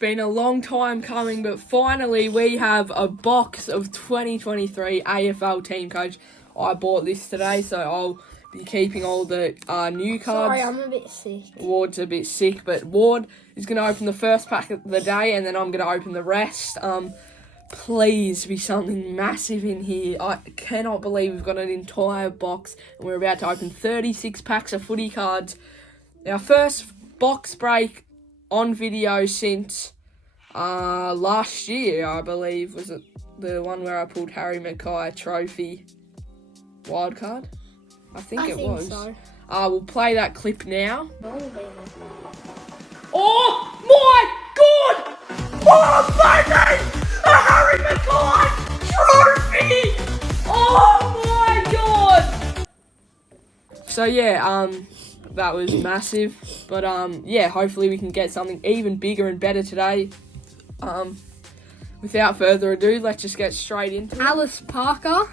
been a long time coming, but finally we have a box of 2023 AFL TEAMCOACH. I bought this today, so I'll be keeping all the new cards. Sorry, I'm a bit sick. Ward's a bit sick, but Ward is going to open the first pack of the day, and then I'm going to open the rest. Please be something massive in here. I cannot believe we've got an entire box, and we're about to open 36 packs of footy cards. Our first box break on video since last year, I believe. Was it the one where I pulled Harry Mackay trophy wildcard? I think it was. So. We'll play that clip now. Oh my god! Oh baby! A Harry Mackay trophy! Oh my god! So yeah, that was massive. But yeah, hopefully we can get something even bigger and better today. Without further ado, let's just get straight into it. Alice Parker.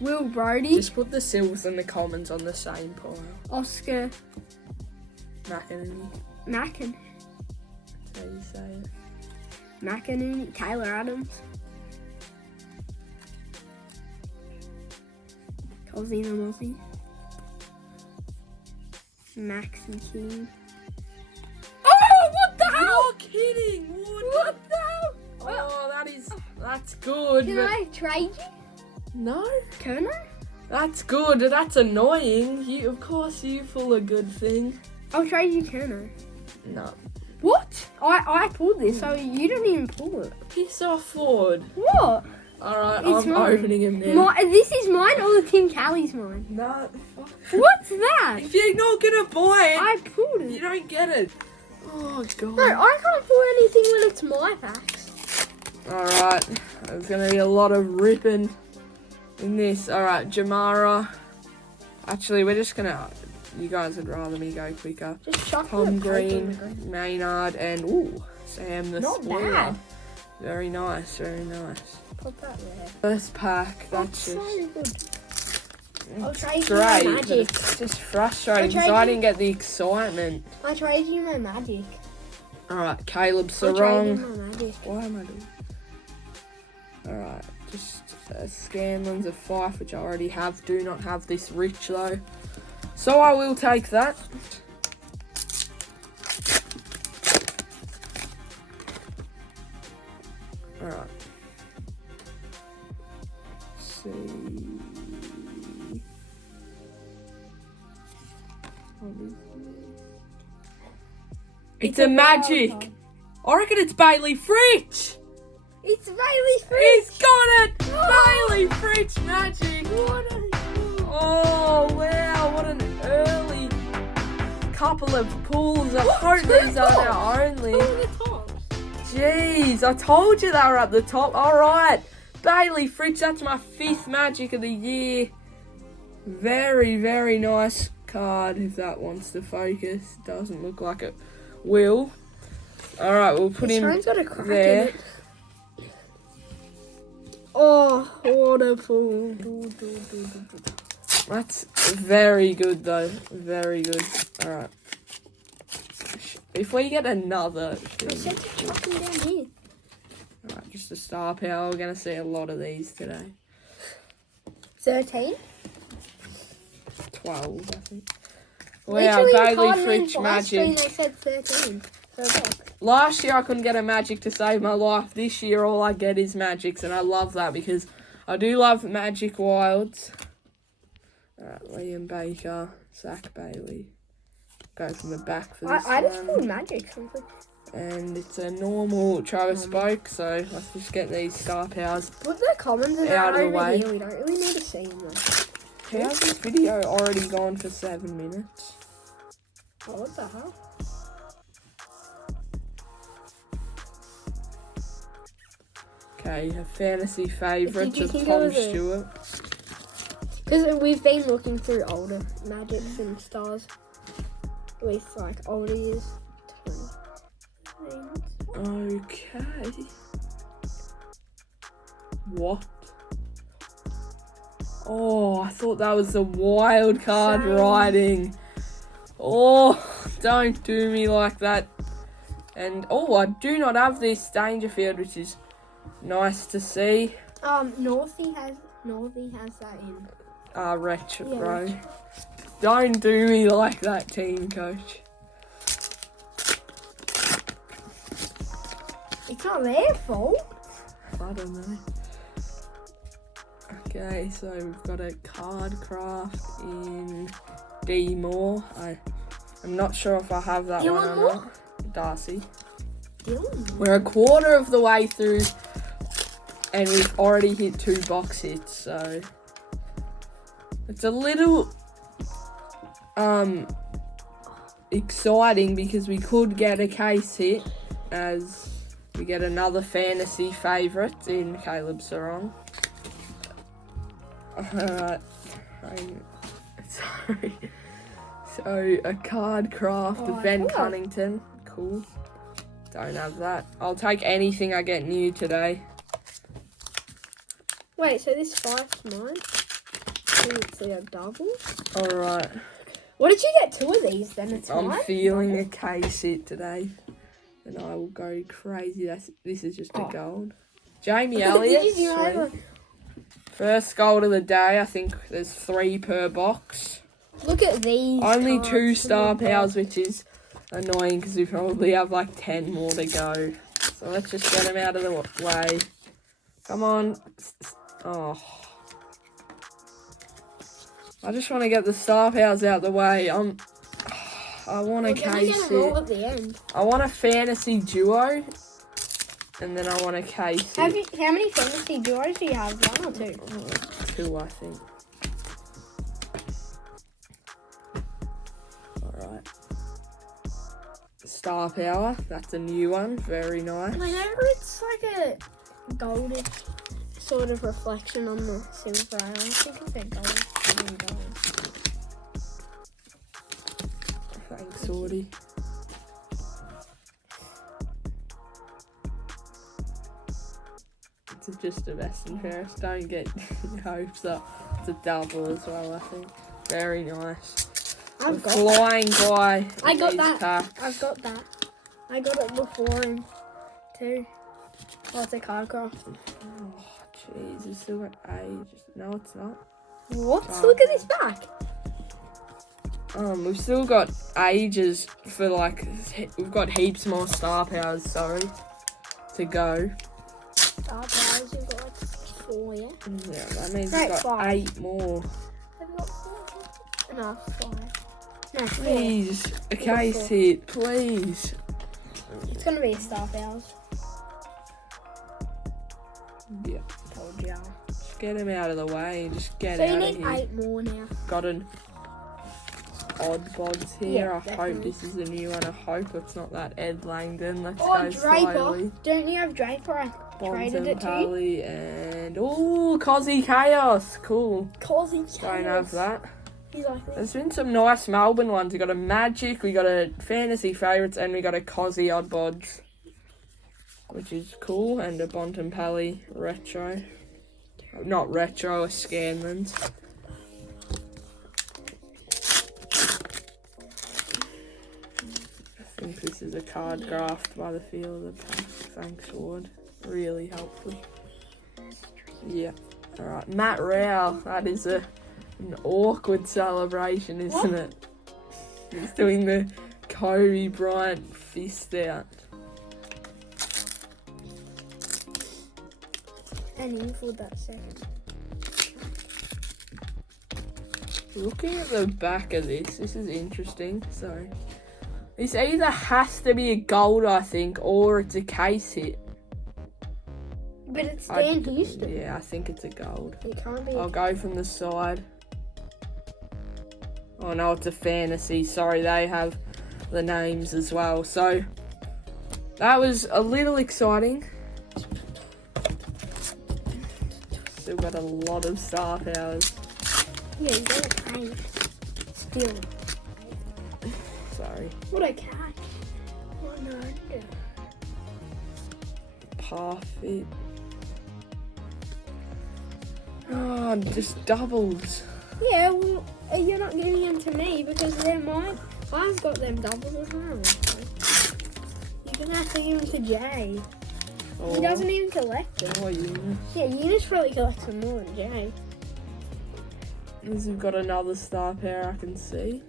Will Brody. Just put the Sills and the Commons on the same pile. Oscar McInerney. Mackin. How do you say it? McInerney. Taylor Adams. Cosina Mozzie. Maxi King. Oh, what the hell? You're kidding! What the hell? Oh, that's good. Can I trade you? No, Can I? that's good. That's annoying. Of course, you pull a good thing. I'll trade you Kerno. No. What? I pulled this, so you don't even pull it. Piss off, Ford. What? Alright, It's I'm mine. opening him now. This is mine or the Tim Callie's mine? No, fuck. What's that? If you're not gonna buy it, I pulled you it. don't get it. Oh, God. No, I can't pull anything when it's my packs. Alright, there's gonna be a lot of ripping in this. Alright, Jamara. Actually, we're just gonna... You guys would rather me go quicker. Just chuck Tom it. Green, Maynard, and Sam the Not Spoiler. bad. Very nice, very nice. Put that there. First pack, that's just so good. I'll trade you great. my But magic. it's just frustrating I'll because trade I you- didn't get the excitement. I trade you my magic. Alright, Caleb I'll trade you Sarong. my magic. Why am I doing? Alright, just Scanlons of Fife, which I already have. Do not have this rich though. So I will take that. Alright. See. It's a magic. I reckon it's Bailey Fritsch. It's Bailey Free. He's got it. Bailey Fritsch magic. What a Oh wow! What an early couple of pulls. I hope two these are tops. our only. Who are the tops? Jeez, I told you they were at the top. Alright, Bailey Fritsch, that's my 5th magic of the year. Very, very nice card if that wants to focus. Doesn't look like it will. Alright, we'll put His him phone's got a crack there. in it. Oh, what a pull. That's very good though. Very good. Alright. If we get another I thing. said to chuck him down here. Alright, just a star power. We're going to see a lot of these today. 13. 12, I think. Wow, Literally, Bailey card names Fritsch last screen magic. they said 13. So look. Last year I couldn't get a magic to save my life. This year all I get is magics, and I love that because I do love magic wilds. Alright, Liam Baker, Zach Bailey. Go from the back for this I just one. pulled magic. Something. And it's a normal Travis Spoke, so let's just get these star powers. Put the commons in Out of the over way. here. We don't really need to see them though. How's this video already gone for 7 minutes? Oh, what the hell? Okay, a fantasy favourites Did you of think it Tom was a- Stewart. Because we've been looking through older magics and stars with like older years. 20. Okay. What? Oh, I thought that was the wild card Same. riding. Oh, don't do me like that. And I do not have this Dangerfield, which is nice to see. Northie has that in. Retro. Yeah. Don't do me like that, team coach. It's not their fault. I don't know. Okay, so we've got a card craft in D Moore. I'm not sure if I have that one or not. Darcy. We're a quarter of the way through and we've already hit 2 box hits, so it's a little exciting because we could get a case hit as we get another fantasy favourite in Caleb Sarong. Alright, sorry. So a card craft of Ben Cunnington. Cool. Don't have that. I'll take anything I get new today. Wait, so this 5's mine? So you have double? Alright. What did you get 2 of these then? It's I'm mine? feeling a case hit today. And I will go crazy. This is just a gold. Jamie Elliott. Sweet. First gold of the day. I think there's 3 per box. Look at these. Only 2 star powers, which is annoying because we probably have like 10 more to go. So let's just get them out of the way. Come on. Oh. I just want to get the star powers out the way. I want a case hit. At the end. I want a fantasy duo. And then I want a case hit. How many fantasy duos do you have? 1 or 2? 2, I think. Alright. Star power. That's a new one. Very nice. Whenever it's like a goldish sort of reflection on the silver, I think it's a gold. Thanks, Audie. It's just a best and fairest. Don't get your hopes up. It's a double as well, I think. Very nice. I've got flying by. I got that. Packs. I've got that. I got it before him too. Oh, it's a card craft. Oh, jeez. It's still got ages. No, it's not. What? Look at his back. We've still got ages for we've got heaps more star powers, to go. Star powers, you've got like 4, yeah? Yeah, that means Right, we've got 5. 8 more. Have you got 4? No, 5. No, 4. Please, a case hit, please. It's gonna be a star powers. Yeah. Told ya. Just get him out of the way and just get So out you of need here. 8 more now. Got an odd bods here. Yeah, I definitely. hope this is a new one. I hope it's not that Ed Langdon. Let's Oh, go Draper. slowly. Don't you have Draper? I traded it to you. Bontempelli and Cozzy Chaos. Cool. Causing Don't have that. He's like this. There's been some nice Melbourne ones. We got a Magic, we got a Fantasy Favourites, and we got a Cozzy Odd Bods, which is cool, and a Bontempelli Retro. Not Retro, a Scanlands. I think this is a card graft by the feel of the pack. Thanks, Ward. Really helpful. Yeah. Alright, Matt Rao. That is an awkward celebration, isn't it? He's doing the Kobe Bryant fist out. And in for that second. Looking at the back of this is interesting. So, this either has to be a gold, I think, or it's a case hit. But it's Dan Houston. Yeah, I think it's a gold. It can't be. I'll go from the side. Oh no, it's a fantasy. Sorry, they have the names as well. So, that was a little exciting. Still got a lot of star powers. Yeah, you got a 8. Still. Sorry. What a cat. Oh no. Parfit. Oh, just doubles. Yeah, well, you're not giving them to me because they're mine. I've got them doubles as well. You gonna have to give them to Jay. Or, He doesn't even collect them. or Eunice. Yeah, Eunice probably collects them more than Jay. Because we've got another star power I can see.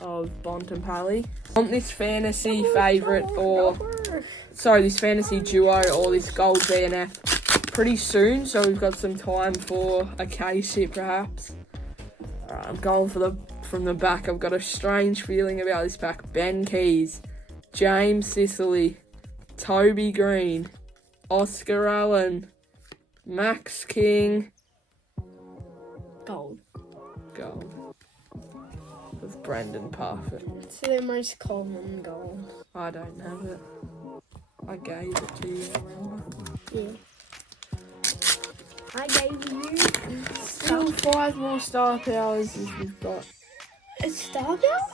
Of Bontempelli. I want this fantasy favourite this fantasy duo or this gold DNF pretty soon, so we've got some time for a case hit perhaps. Alright, I'm going from the back. I've got a strange feeling about this pack. Ben Keys, James Sicily, Toby Green, Oscar Allen, Max King, Gold. Of Brendan Parfitt. It's the most common gold. I don't have it. I gave it to you, remember? Yeah. I gave you Still 5 more star powers as we've got. a star bell?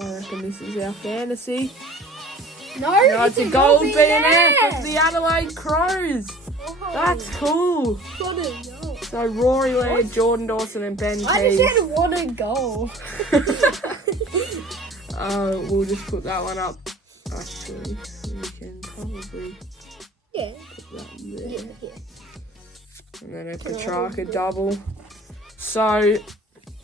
I reckon this is our fantasy. No, It's a gold BNF BNF. of the Adelaide Crows. Oh, That's cool. what a goal. So Rory Laird, Jordan Dawson and Ben I Keys. just said what a goal. We'll just put that one up. Actually, we can probably Yeah. put that there. Yeah. And then a Petrarca double. So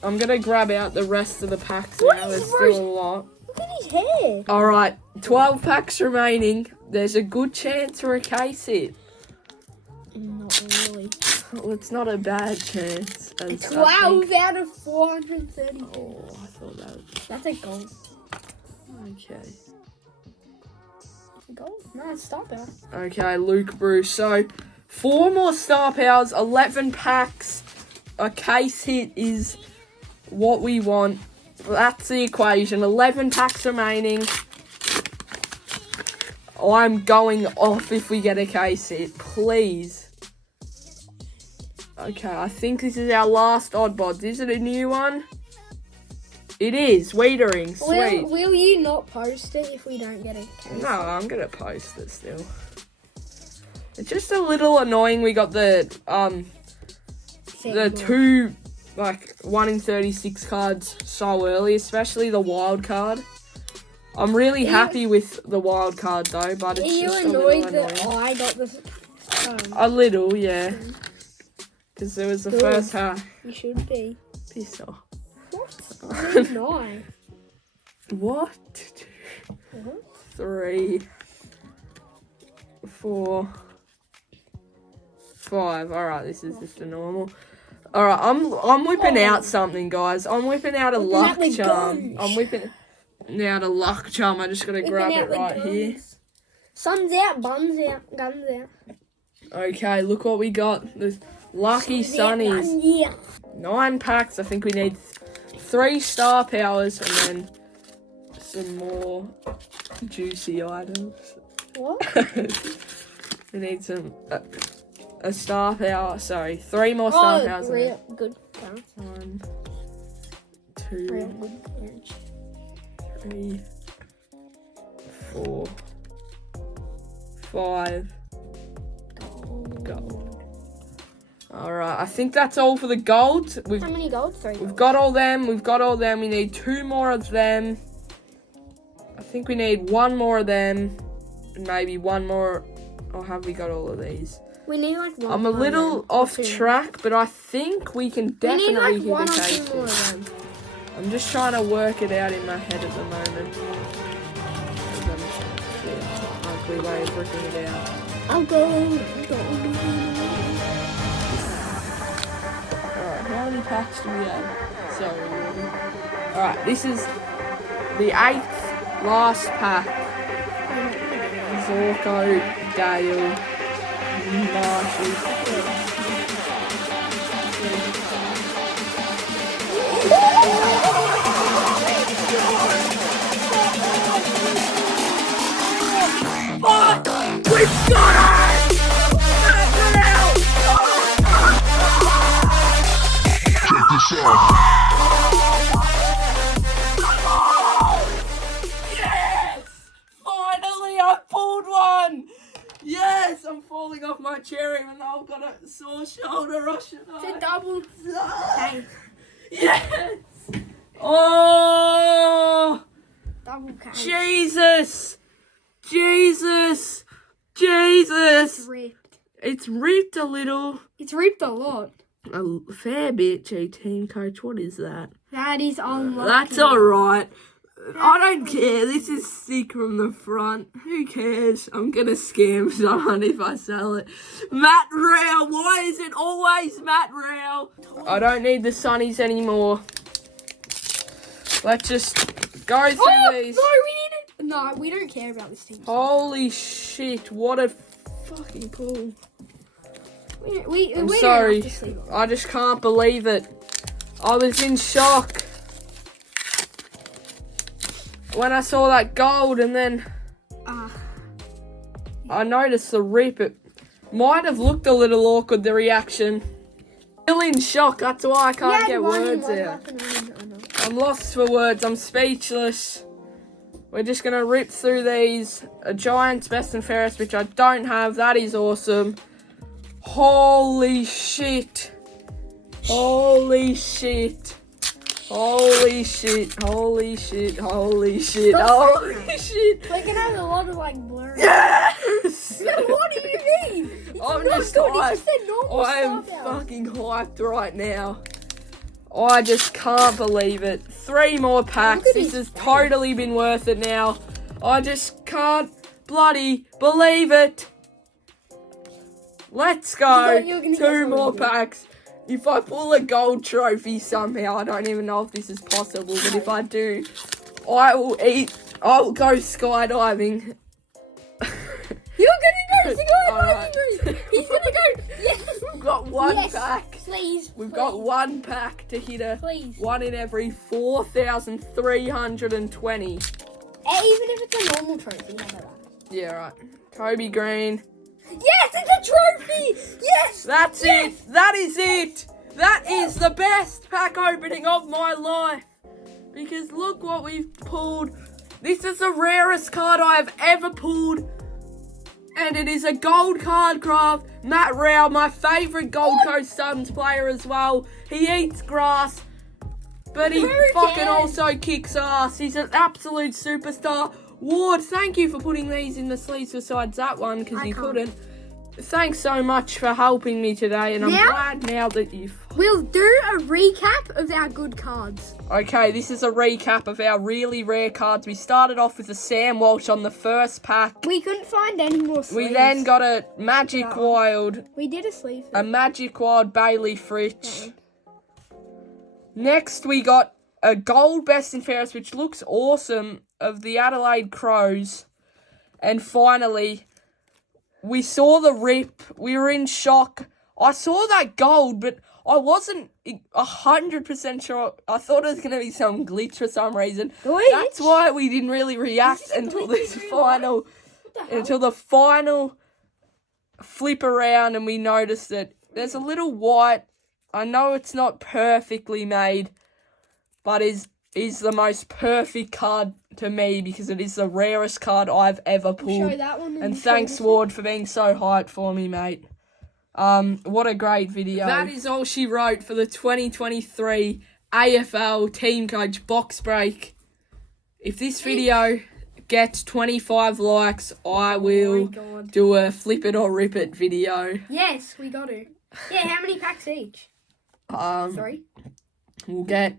I'm gonna grab out the rest of the packs What now. is There's still a Rose- lot. Look at his hair. Alright, 12 packs remaining. There's a good chance for a case hit. Not really. Well, it's not a bad chance. as I 12 think. out of 430. Oh, I thought that was... That's a goal. Okay. A goal? No, it's stop out. Okay, Luke Bruce. So, 4 more star powers, 11 packs. A case hit is what we want. That's the equation. 11 packs remaining. I'm going off if we get a case hit. Please. Okay, I think this is our last odd bod. Is it a new one? It is. Wiedering. Sweet. Will you not post it if we don't get a case? No, I'm gonna post it still. It's just a little annoying. We got the 2 1 in 36 cards so early, especially the wild card. I'm really happy with the wild card though, but it's Are you just a little annoyed annoying. that I got this? A little, yeah. Because it was the Good. first half. You should be. Piss off. What? You're not. What? 3, 4, 5. Alright, this is just a normal. Alright, I'm whipping out something, guys. I'm whipping out a Whipping luck out the charm. guns. I'm whipping out a luck charm. I just gotta grab it right here. Sun's out, buns out, guns out. Okay, look what we got. The lucky sunnies. Yeah. 9 packs. I think we need 3 star powers and then some more juicy items. What? We need some a star power. Sorry, 3 more star powers. and real good count. then 1, Real 2, good count. 3, 4, 5. Gold. Alright, I think that's all for the gold. How many gold? 3 We've gold. got all them. We've got all them. We need 2 more of them. I think we need 1 more of them. And maybe 1 more. Or have we got all of these? We need like 1 I'm a more little then. off 2. track, but I think we can We need definitely like hit 1 or the 2 case. more of them. I'm just trying to work it out in my head at the moment. Ugly way of working it out. I'll go. Alright, how many packs do we have? Sorry. Alright, this is the 8th last pack. Zorko, Dale, Marshall. Fuck! We've got it! Check this out. Yes! Finally, I pulled one! Yes! I'm falling off my chair even though I've got a sore shoulder. I should It's a double tank. Yes! Oh! Double count. Jesus! Jesus! It's Jesus! ripped. It's ripped a little. It's ripped a lot. A fair bit, team coach. What is that? That is unlucky. That's alright. I don't care. This is sick from the front. Who cares? I'm gonna scam someone if I sell it. Matt Rao. Why is it always Matt Rao? I don't need the Sunnies anymore. Let's just go through these. No, we need it. No, we don't care about this team. Holy shit! What a fucking pull. I'm we sorry. Don't have to sleep on. I just can't believe it. I was in shock when I saw that gold, and then I noticed the rip. It might have looked a little awkward, the reaction. Still in shock, that's why I can't get words out. I'm lost for words, I'm speechless. We're just going to rip through these. A Giants best and fairest, which I don't have. That is awesome. Holy shit. Holy shit. Holy shit. Holy shit. Holy shit. Holy shit. We're gonna have a lot of like blur. Yes! What do you mean? It's I'm not just good. hyped. It's just a normal I am stuff out. fucking hyped right now. I just can't believe it. 3 more packs. Look at This his has face. totally been worth it now. I just can't bloody believe it. Let's go. You're gonna get 2 more something. packs. If I pull a gold trophy somehow, I don't even know if this is possible, but if I do, I will go skydiving. You're gonna go Alright. skydiving. He's gonna go. Yes. We've got 1 Yes. pack. Please. We've please, got 1 pack to hit a Please. 1 in every 4,320. Even if it's a normal trophy. How about that? Yeah, right. Kobe Green. Yes, it's a trophy. Yes. That's it. That is it. That is the best pack opening of my life. Because look what we've pulled. This is the rarest card I have ever pulled. And it is a gold card craft. Matt Rao, my favourite Gold Coast Suns player as well. He eats grass, but he fucking also kicks ass. He's an absolute superstar. Ward, thank you for putting these in the sleeves besides that one, because you couldn't. Thanks so much for helping me today, and I'm glad now that you've... We'll do a recap of our good cards. Okay, this is a recap of our really rare cards. We started off with a Sam Walsh on the first pack. We couldn't find any more sleeves. We then got a Magic Wild. We did a sleeve. A Magic Wild Bailey Fritsch. Next, we got a gold best and fairest, which looks awesome, of the Adelaide Crows. And finally, we saw the rip. We were in shock. I saw that gold, but I wasn't 100% sure. I thought it was going to be some glitch for some reason. Glitch? That's why we didn't really react until this final, until the final flip around, and we noticed that there's a little white. I know it's not perfectly made, but is the most perfect card to me because it is the rarest card I've ever pulled. Show that one. And thanks, Ward, for being so hyped for me, mate. What a great video. That is all she wrote for the 2023 AFL TEAMCOACH box break. If this video gets 25 likes, I will do a flip it or rip it video. Yes, we got to. Yeah, how many packs each? 3. We'll get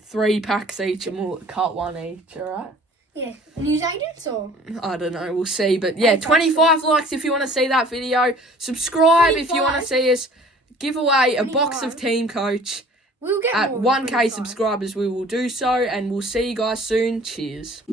3 packs each and we'll cut 1 each, alright? Yeah. News agents or? I don't know, we'll see. But yeah, 25 likes if you want to see that video. Subscribe if you want to see us give away a box of TEAMCOACH. We'll get At more than 1K 25. subscribers, we will do so. And we'll see you guys soon. Cheers.